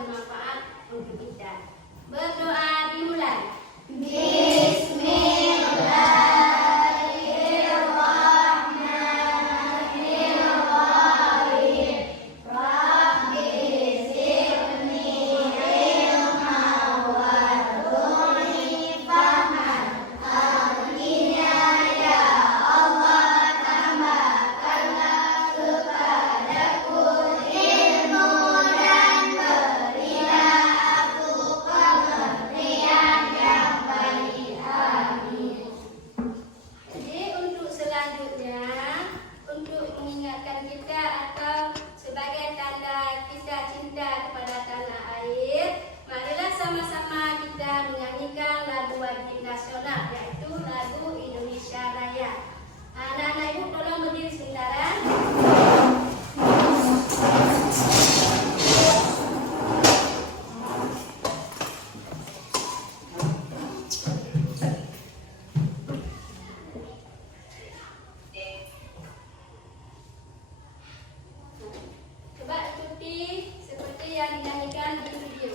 bermanfaat untuk kita. Berdoa dimulai. Sama-sama kita menyanyikan lagu wajib nasional, yaitu lagu Indonesia Raya. Anak-anak ibu tolong berdiri sebentar. Coba ikuti seperti yang dinyanyikan di video.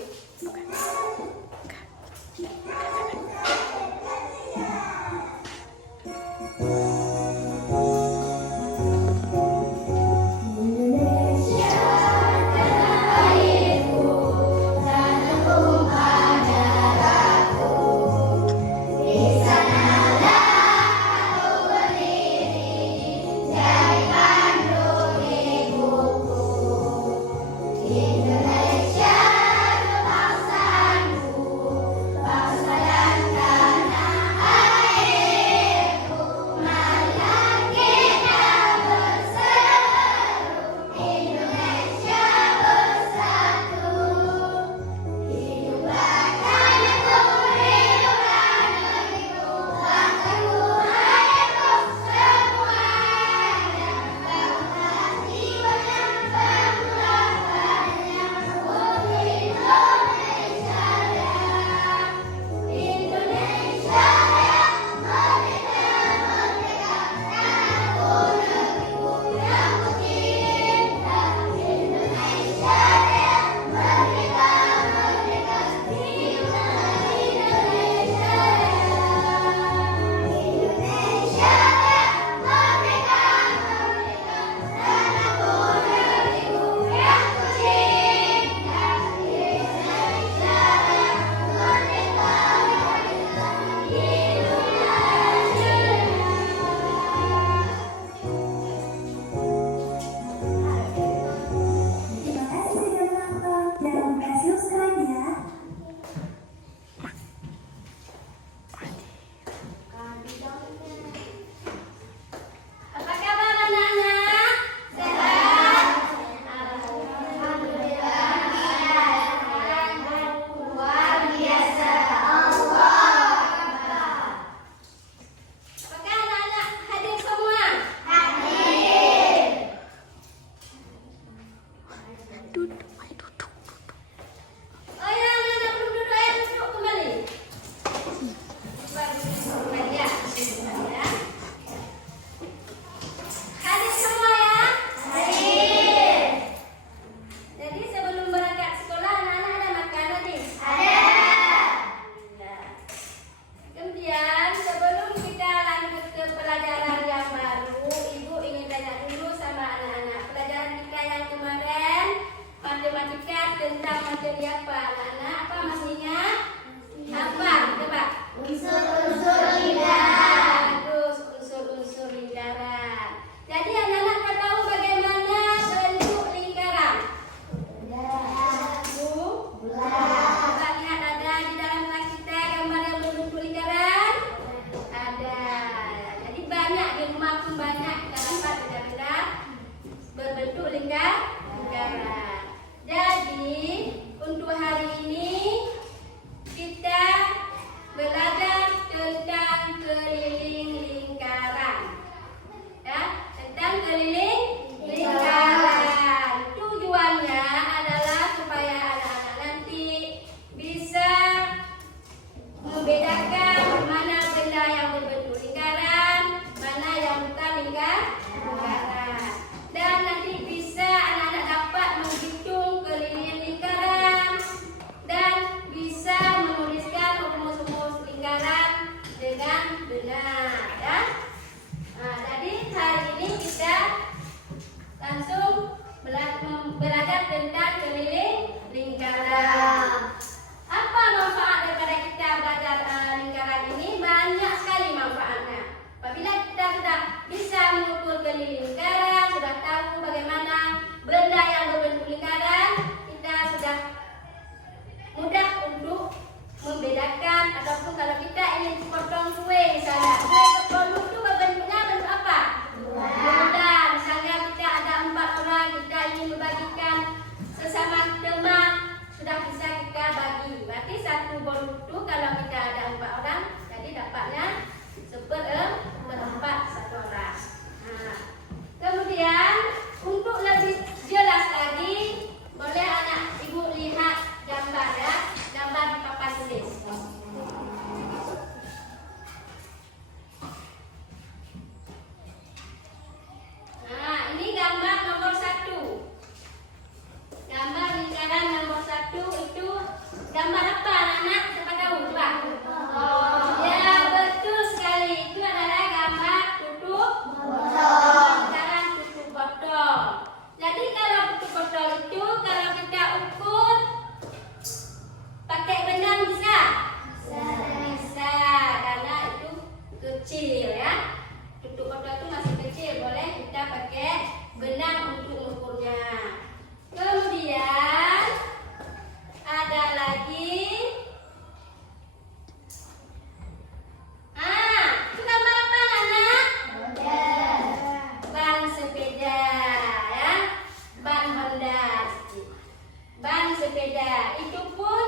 sepeda. Itu pun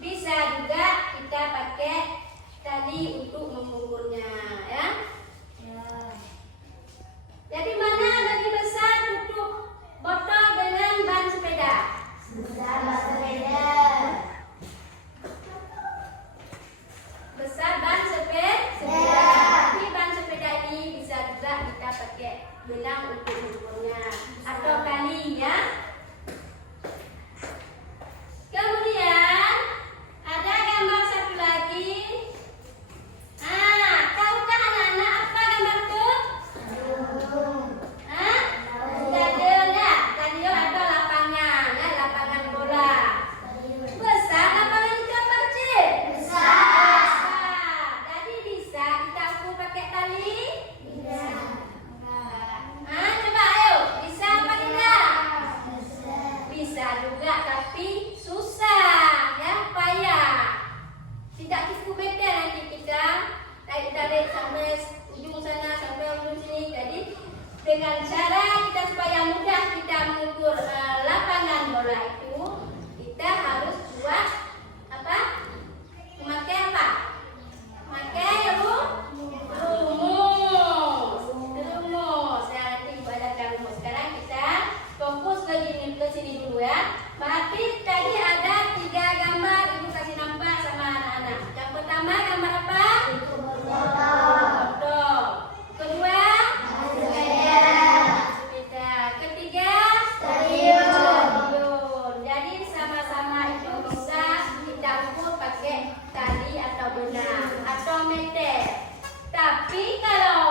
bisa juga kita pakai tali untuk mengukurnya, ya. Jadi mana lebih besar untuk botol dengan ban sepeda? Besar ban sepeda. Besar ban sepeda. Tapi ban sepeda ini bisa juga kita pakai benang untuk mengukurnya atau kali, ya. Kemudian ada gambar satu lagi. Tahukah anak-anak apa gambar itu? Stadion, ya. Stadion atau lapangan, ya, lapangan bola. Besar lapangan itu apa kecil? Besar. Jadi bisa kita ukur pakai tali? Bisa. Coba ayo, bisa apa tidak? Bisa. Bisa juga, tapi susah, ya, payah. Tidak cukup betul nanti kita tarik sampai ujung sana, sampai ujung sini. Jadi dengan cara kita supaya mudah kita mengukur lapangan bola itu, kita harus buat apa? Memakai apa? Memakai rumus. Ya, nanti ibu ada rumus. Sekarang kita fokus ke sini dulu, ya. Berarti tadi ada 3 gambar, ibu kasih nampak sama anak-anak. Yang pertama gambar apa? Botol. Kedua? Sepeda. Ketiga? Stadion. Jadi sama-sama itu bisa kita ukur pakai tali atau benang atau meter. Tapi kalau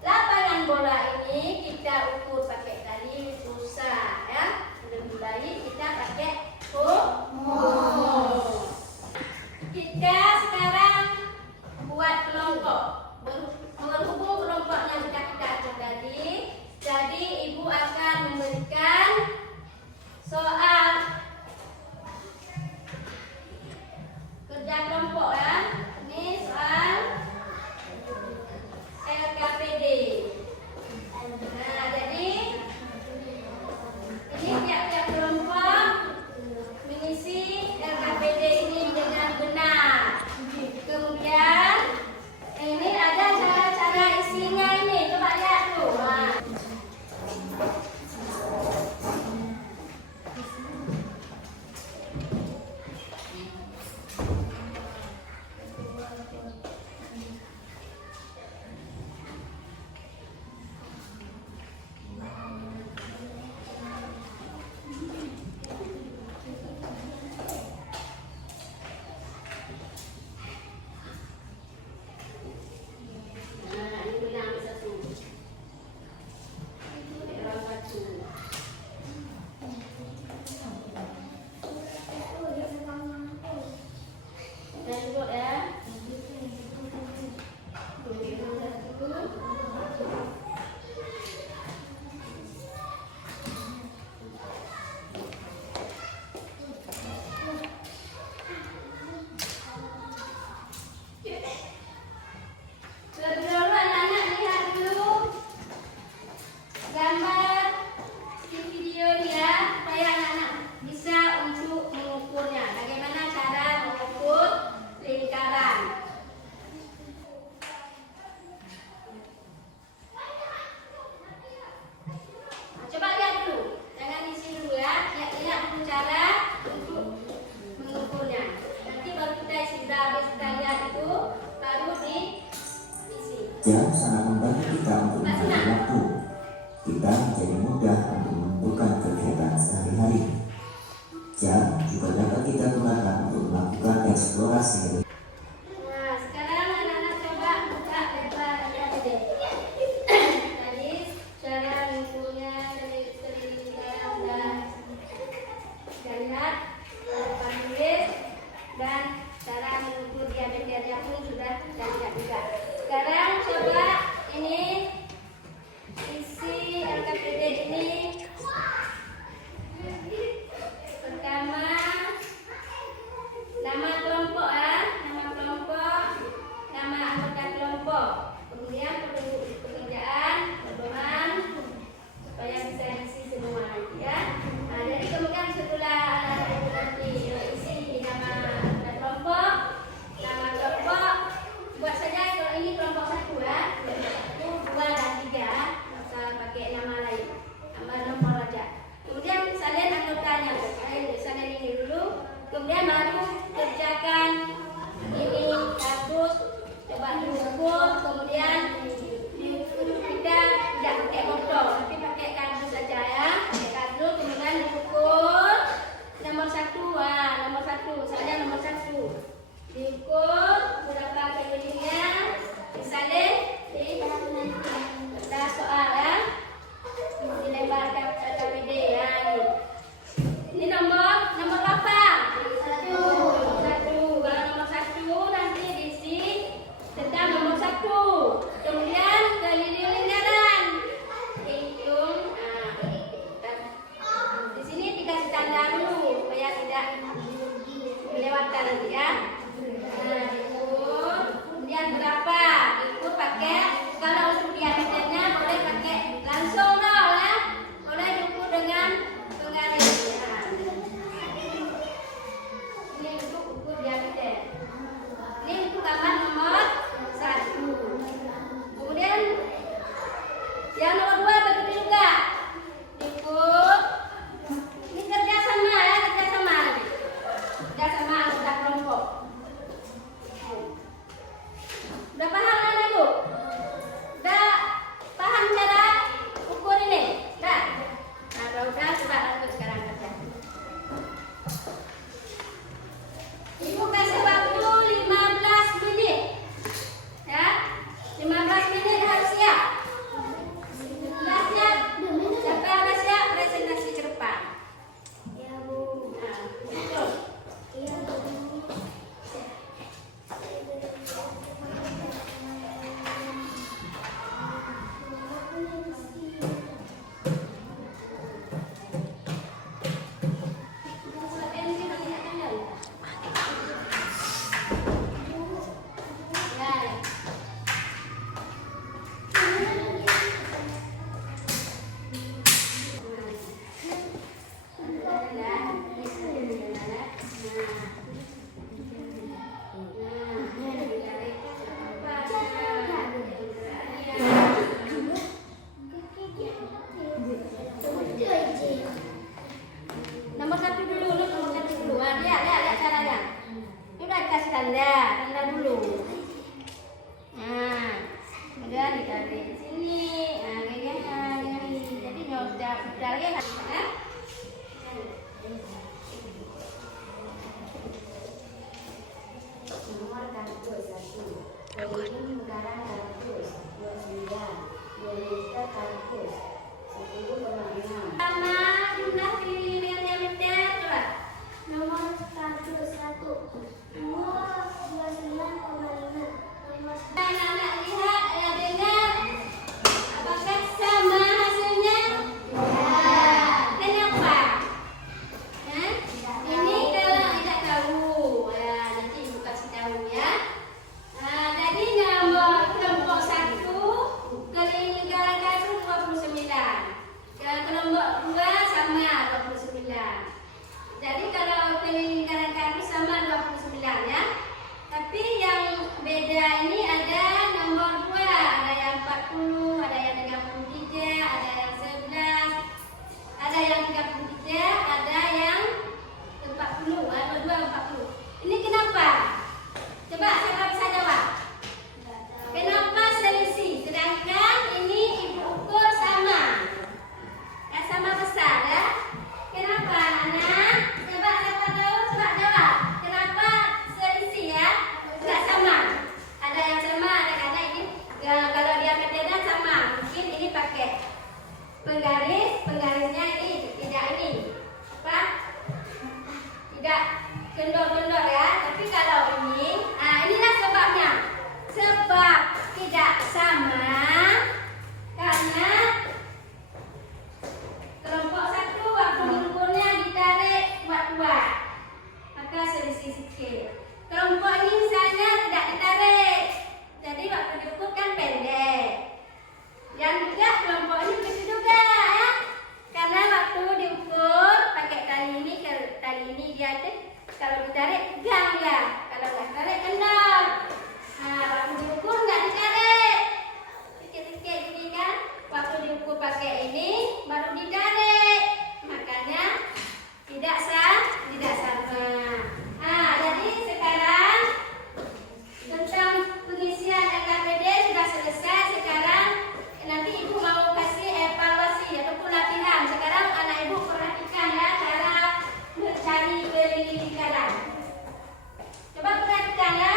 lapangan bola ini kita ukur pakai tali susah, ya. Lebih baik kita pakai rumus. Kita sekarang buat kelompok. Berhubung kelompoknya sudah kita atur tadi, jadi ibu akan memberikan soal kerja kelompok, ya. Ini soal LKPD. Nah, jadi ini tiap-tiap kelompok mengisi LKPD ini dengan benar. Kemudian ini ada cara-cara isinya ini. Coba lihat tuh. Nah, ini benang satu. Benang satu. Dan duduk, ya. Benang satu. Lebih dulu anak-anak lihat dulu gambar di video dia, supaya anak-anak bisa untuk mengukurnya. Bagaimana cara mengukur lingkaran? Coba lihat dulu, jangan di sini dulu, ya. Lihat dulu cara untuk mengukurnya. Nanti baru kita isi, sudah habis kita lihat itu, baru diisi. Jam sangat membantu kita untuk mengatur waktu. Kita menjadi mudah untuk menentukan kegiatan sehari-hari. Jam juga dapat kita gunakan untuk melakukan eksplorasi. Nah, sekarang anak-anak coba buka lebar LKPD. Tadi cara mengukurnya dari lingkaran sudah kita lihat, penulis dan cara mengukur diameternya pun sudah kita lihat juga. Sekarang coba ini isi LKPD ini. Pertama nama kelompok, ya. nanti ya. Nah, diukur. Kemudian berapa? Diukur pakai, kalau untuk diameternya boleh pakai langsung nol ya. Boleh diukur dengan penggaris. Nah, ini untuk ukur diameter. Ini untuk gambar nomor 1. Kemudian yang nomor 2 begitu juga. Diukur. Ini kerjasama ya, kerjasama anggota kelompok. Udah paham kan Ibu? Udah paham cara ukur ini? Udah? Nah, kalau udah coba lanjut sekarang kerja. Ibu kasih waktu 15 menit. Ya, 15 menit harus siap. Sudah siap? Siapa yang udah siap? Presentasi ke depan. Ya Bu. Nah, betul. Iya Bu. Nomor 1 dulu, nomor 1 dulu. Ah, lihat caranya. Ini udah dikasih tanda dulu. Nah, kemudian ditarik di sini. Nah, gini. Jadi udah ya kan? Nomor kartu 1. Pelindung negara kartus 29. Boneka kartus 10,6. Sama jumlah keliling diameter coba. Nomor kartus 1. Nomor 29,5. Nomor Anak-anak lihat, dengar. Apakah sama hasilnya? Kenapa? Ini kalau tidak tahu, nanti Ibu kasih tahu ya. Jadi nomor kelompok 1 keliling lingkaran kartu 29. Kelompok 2 sama 29. Jadi kalau keliling lingkaran kartu sama 29 ya. Tapi yang beda ini ada nomor 2, ada yang 40, ada yang 33, ada yang 11, ada yang 33, ada yang 40, ada 240. Ini kenapa? Coba siapa bisa jawab? Kenapa selisih? Sedangkan ini Ibu ukur sama. Ya, sama besar ya. Kenapa anak? Coba siapa tahu? Coba jawab. Kenapa selisih ya? Enggak sama. Ada yang sama, ada karena ini ya, kalau diameternya sama. Mungkin ini pakai penggarisnya ini tidak ini. Apa? Tidak kendor-kendor ya. Tapi kalau ini, inilah sebabnya. Sebab tidak sama karena kelompok 1 waktu diukurnya ditarik kuat-kuat, maka selisih sedikit. Kelompok ini misalnya tidak ditarik, jadi waktu diukur kan pendek. Yang juga kelompok ini begitu juga ya, karena waktu diukur pakai tali ini dia kalau ditarik tegang ya, kalau nggak ditarik kendor. Nah, waktu diukur nggak ditarik, sedikit-sedikit gini kan. Waktu diukur pakai ini baru ditarik, makanya tidak sama. Nah, jadi sekarang tentang pengisian LKPD sudah selesai. Sekarang nanti Ibu mau kasih evaluasi ataupun latihan. Sekarang anak Ibu perhatikan ya cara mencari keliling lingkaran. Coba perhatikan ya.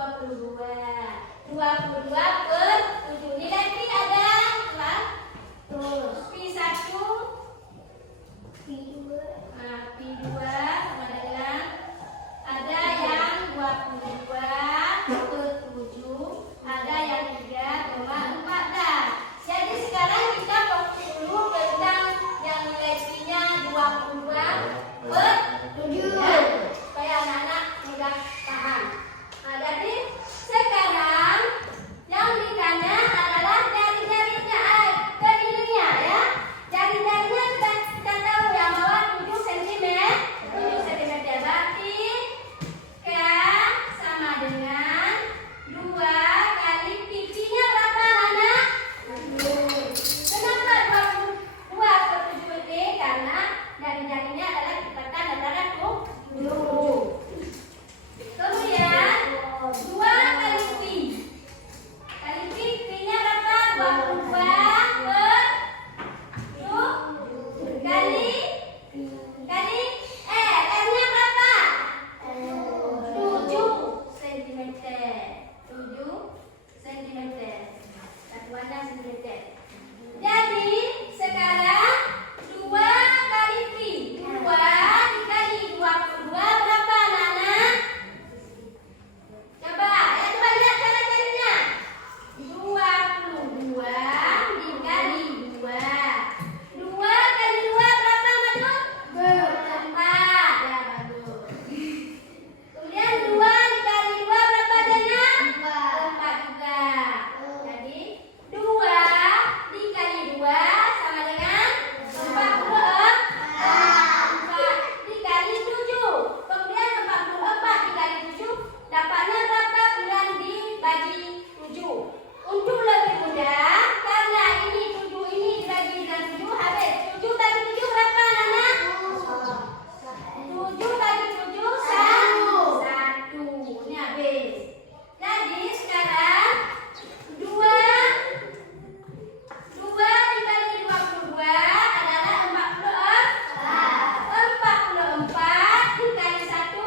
22 per 7. Nilai pi ada berapa? Pi 1, P2 pi 2 sama dengan ada yang 22 per 7, ada yang 3,14. Jadi sekarang kita fokus dulu tentang yang nilai pi-nya 22 per 7 ya, supaya anak-anak mudah paham. Nah, jadi sekarang yang ditanya adalah jari-jarinya, jari-jarinya ya. Jari-jarinya sudah kita tahu ya bahwa 7 cm. 7 cm berarti K sama dengan 2 kali pipinya berapa anak? Kenapa 22 per 7 ini? Karena jari-jarinya adalah lipatan antara 7. Kemudian 2 kali pi. Kali pi, pi-nya berapa? 22 per 7 kali R-nya berapa? 7 cm. 7 cm. Satuannya cm. Jadi sekarang 2 kali pi. 2 dikali 22 berapa anak-anak? Coba lihat cara carinya. 22 dikali 2. 2 kali 2 berapa, Madun? 4. Ya, bagus. Kemudian 2 dikali 2 berapa adanya? 4 juga. Jadi 2 dikali 2 sama dengan 44. 4 dikali 7. Kemudian 44 dikali 7 dapatnya berapa? Kemudian dibagi 7. Untuk lebih mudah, karena ini 7 ini dibagi dengan 7 habis. 7 bagi 7 berapa anak-anak? 7 bagi 7 1. Ini habis. Jadi sekarang 2 dikali 22 adalah 44 dikali 1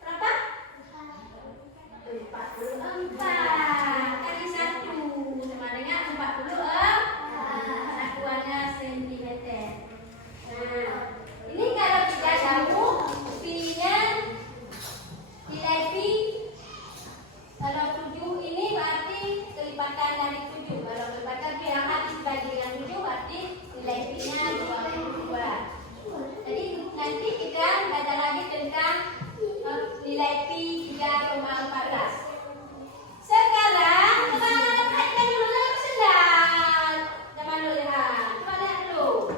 berapa? 44 kali 1 sama dengan 44. Satuannya sentimeter. Nah, ini kalau kita tahu pi-nya, nilai pi kalau 7 ini berarti kelipatan dari 7. Kalau kelipatan pi yang habis bagi dengan 7 berarti nilai pi-nya 22. Jadi nanti kita belajar lagi tentang nilai pi 3,14. Sekarang coba perhatikan dulu yang senang. Zaman dulu lihat. Coba lihat dulu.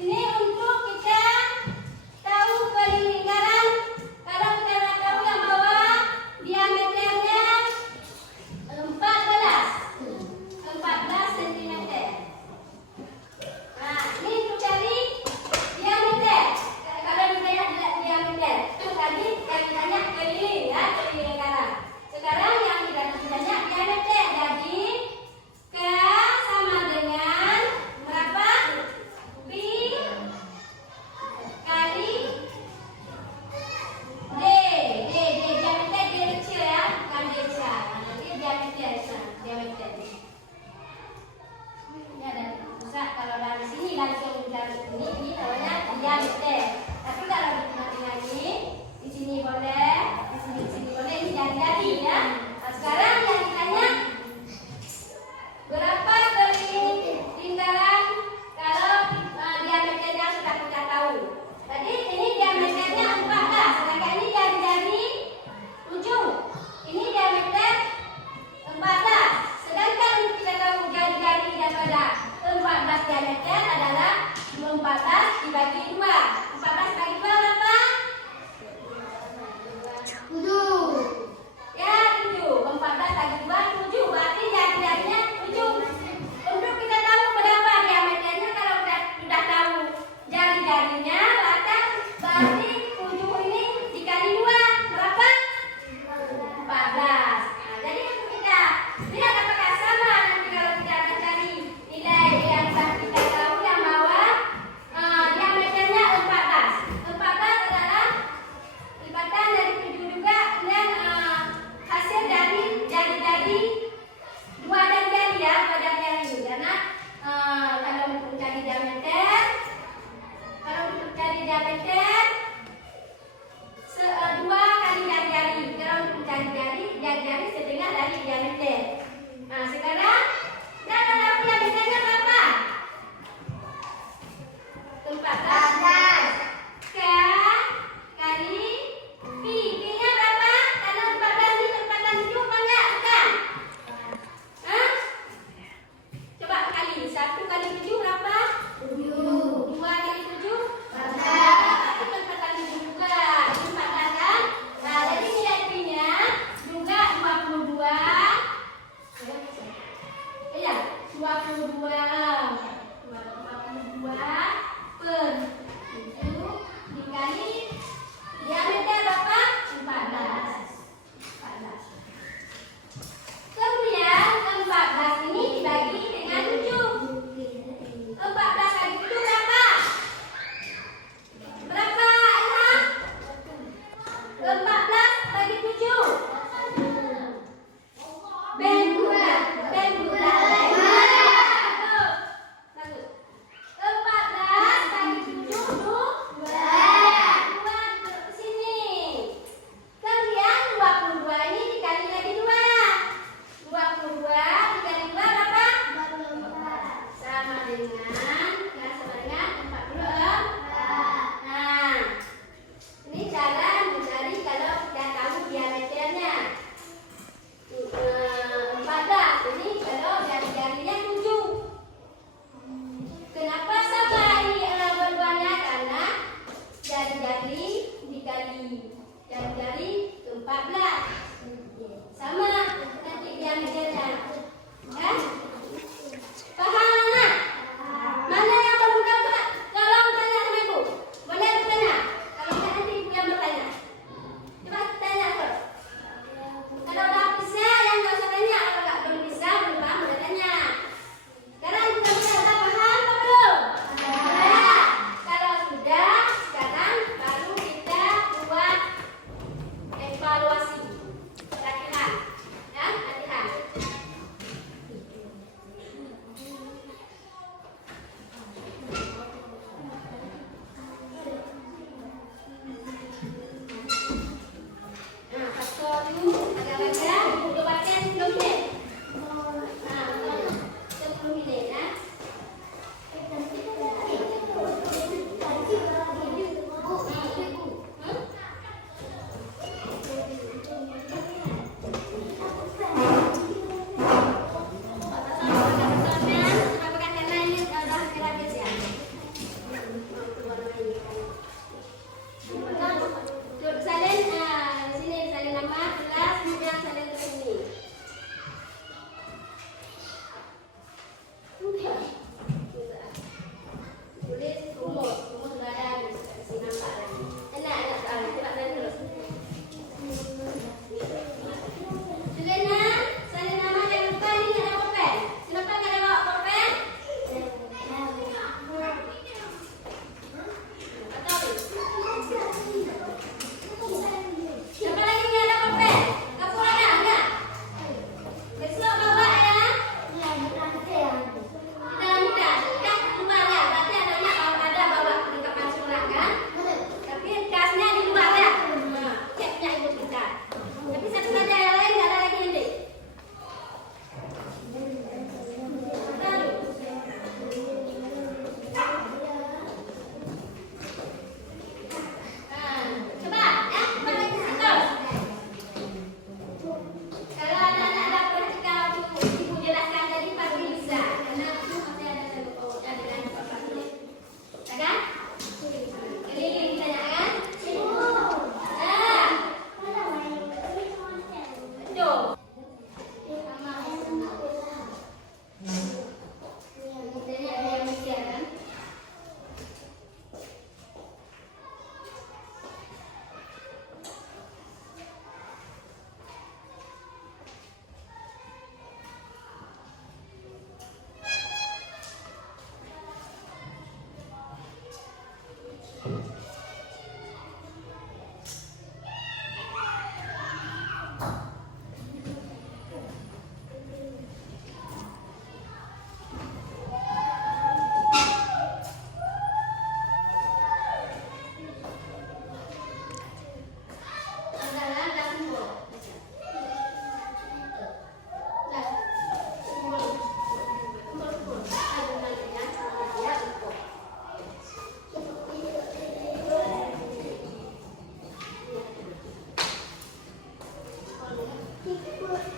Ini untuk kita tahu pelingkaran. Kalau kita nggak tahu yang bawah diameternya 14 cm. Nah, ini untuk cari diameter. Kalau ditanya diameter, itu tadi yang ditanya keliling ya, keliling lingkaran. Sekarang yang ditanya diameter. Jadi K sama dengan berapa? Pi kali D. Diameter D kecil ya, bukan D besar. Nanti diameter. Ini ada pusat. Kalau dari sini langsung dari ini namanya diameter. Tapi kalau di ini, di sini boleh, di sini boleh, ini jari-jari ya. Nah, sekarang yang ditanya berapa keliling lingkaran kalau diameternya sudah kita tahu. Tadi ini diameternya 14, sedangkan ini jari-jari 7. Ini diameter 14. Sedangkan kita tahu jari-jari daripada 14 diameter adalah 14 dibagi 2. 14 bagi 2 berapa? 7. Ya, 7. 14 bagi 2, 7. Berarti jari-jarinya 7. Untuk kita tahu berapa diameternya, kalau sudah tahu jari-jarinya, berarti 7 ini dikali 2 berapa? 14. Nah, jadi untuk kita lihat apakah sama nanti kalau kita akan cari nilai yang kita tahu yang bawah diameternya 14. 14 adalah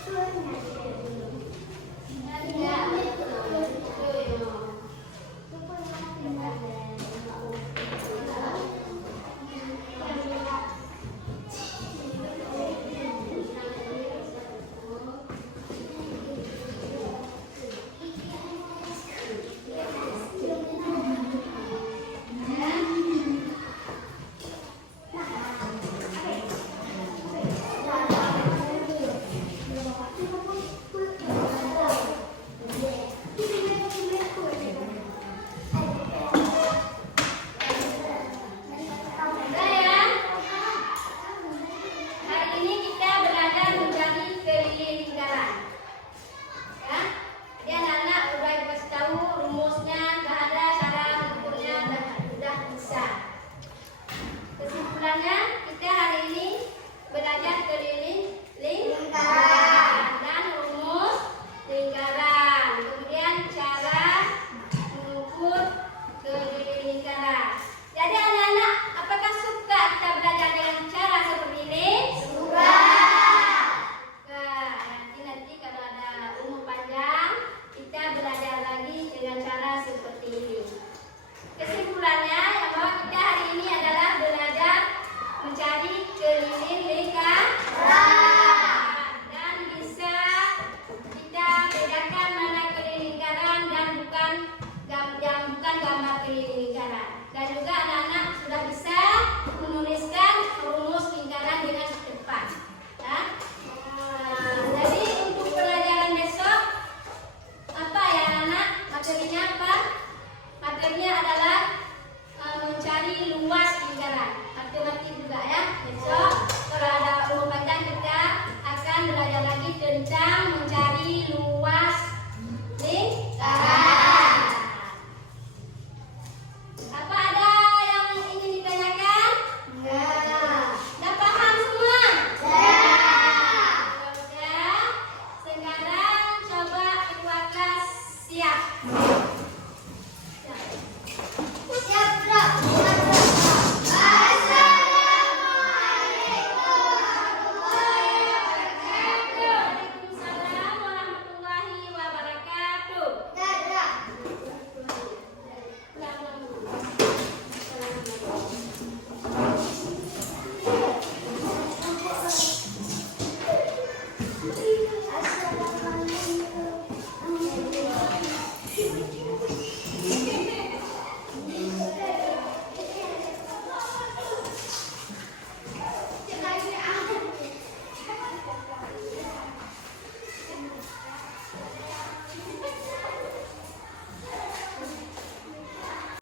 Sudah ya. Hari ini kita belajar mencari keliling lingkaran. Ya. Jadi anak-anak udah dikasih tahu rumusnya, nggak ada cara ukurnya, udah bisa. Kesimpulannya kita hari ini belajar keliling lingkaran dan rumus lingkaran. Kemudian cara mengukur keliling lingkaran. Jadi anak-anak, apakah suka kita belajar dengan cara seperti ini? Suka. Nanti kalau ada umur panjang, kita belajar lagi dengan cara seperti ini. Kesimpulannya, yang bahwa kita hari ini adalah belajar mencari keliling lingkaran.